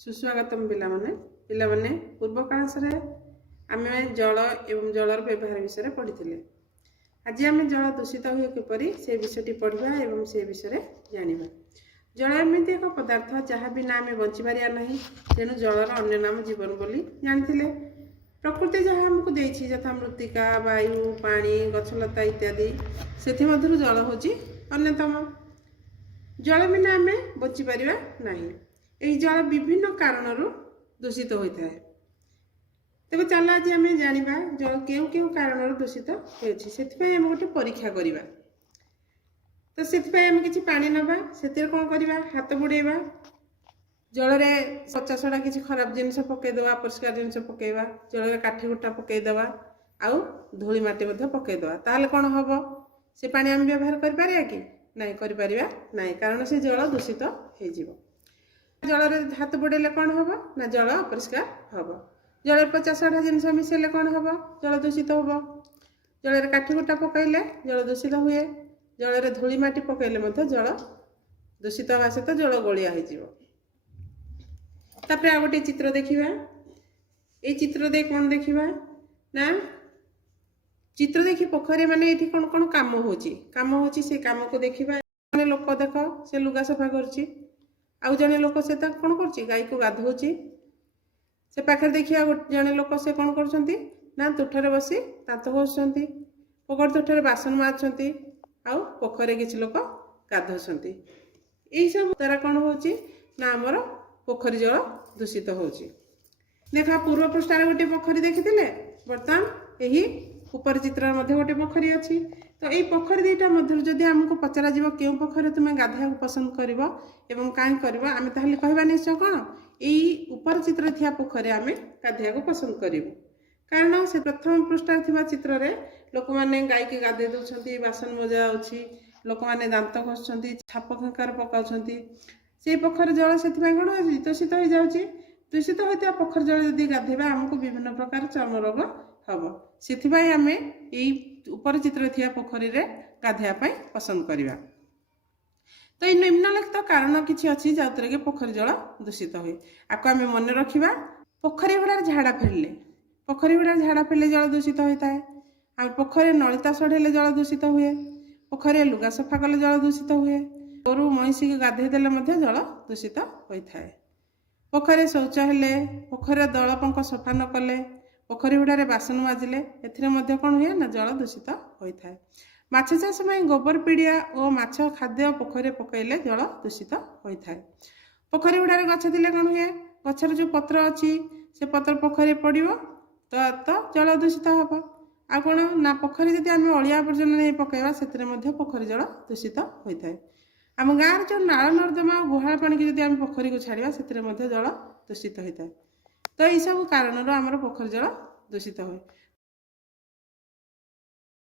सुस्वागतम पिलामाने पूर्व क्लास आम जल एवं जलर व्यवहार विषय पढ़ी। आज आम जल दूषित हुए किपरि से विषयटी पढ़ा एवं से विषय जाना। जल एमती एक पदार्थ जहाँ बिना आम बंचीपार ना, तेणु जलर अन्य नाम जीवन बोली जानी। प्रकृति जहाँ आमको देती यथा मृत्तिका वायु पानी गछलता इत्यादि से जल हूँ अन्यतम। जल बिना आम बंचीपार ना। यही जल विभिन्न कारणरू दूषित होता है। तेज चल आज आम जाना जल क्यों कारण दूषित होती आम गोटे परीक्षा करवा। तो से कि पानी नवा से कौन करवा हाथ बुड़ेवा जल में पचासटा किसी खराब जिनस पकईदे अपरिष्कार जिनस पकईवा जल में काठी गुटा पकईदे आउ धूली मटी पकईदे ताल कौन हम से पानी आम व्यवहार करें कि नहीं करें कारण से जल दूषित हो। जल में हाथ बुड़ेले कौन हम ना जल अपरिष्कार हम। जल में 50टा जिनस मिसेले कौन हम जल दूषित हम। जल में काठी गुटा पकईले जल दूषित हुए। जल में धूली मटी पकईले जल दूषित हवा सहित जल गोलिया होपर। आ गोटे चित्र देखा। ये चित्र दे कौन देखा ना चित्र देखी पोखरी माने ये कौन कौन काम हो से काम को देखा। लोक देख से लुगा सफा कर आउ जने लोक से कौन कर गाई को गाधोची से पाखे देखिए जने लोक से कौन कर तुठरे बसी दांत घषुंट पोखर तुठरे बासन मार्चंती आउ पोखरे किसी लोक गाधोती। यही सब द्वारा कौन होची ना आमर पोखरी जल दूषित होची। देखा पूर्व पृष्ठार गोटे पोखरी देखी बर्तमान यही ऊपर चित्र गोटे पोखरी अच्छी। तो यही पोखरी दुईटा मध्य जदि आमको पचरा जीव क्यों पोखरी तुम्हें गाधोया पसंद कर कहीं कर आम ताहले कहबा निश्चय कौन यही ऊपर चित्र थिया पोखरी आम गाधोया पसंद करूँ। कारण से प्रथम पृष्ठार थिबा चित्र रे लोक मैंने गाई के गाधे दौरान बासन मजा अच्छी लोक मैंने दांत घषुंट छाप खंकार पकाउछंती से पोखरी जल से कौन दूषित हो जाऊँगी। दूषित होता पोखरी जल जदि गाधेबा आमको विभिन्न प्रकार चर्म रोग हम से आम यही ऊपर चित्र थिया पोखरी रे गाधेया पसंद करवा। तो ये निम्नलिखित कारण किसी अच्छी जो कि पोखरी जल दूषित हुए आपको आम मन रखा। पोखरी हुड़ा झाड़ा फेरले जल दूषित होता है। आम पोखरी नलिता सढ़ेले जल दूषित हुए। पोखरी लुगा सफा कले जल दूषित हुए। गोरु महिषी को गाधे देले जल दूषित होता है। पोखरी शौच हेले पोखरी दल पंख सफा न कले पोखरी हुड़ारे बासन माजिले ए कौन हुए ना जल दूषित होता है। माछ चाष में गोबर पिड़िया और माछ खाद्य पोखरी पकईले जल दूषित होता है। पोखरी हुड़ारे गछ थे कौन हुए गचर जो पत्र अच्छी से पत्र पोखरी पड़ो तो जल दूषित हम। आ कौन ना पोखरी जब आम अलिया आवर्जन नहीं पकईवा से पोखरी जल दूषित होता है। आम गाँव जो नाल नर्दमा गुहाल पानी की जब आम पोखरी को छाड़ा से जल दूषित होता है। तो यही सब कारण आमर पोखरी जल दूषित हुए।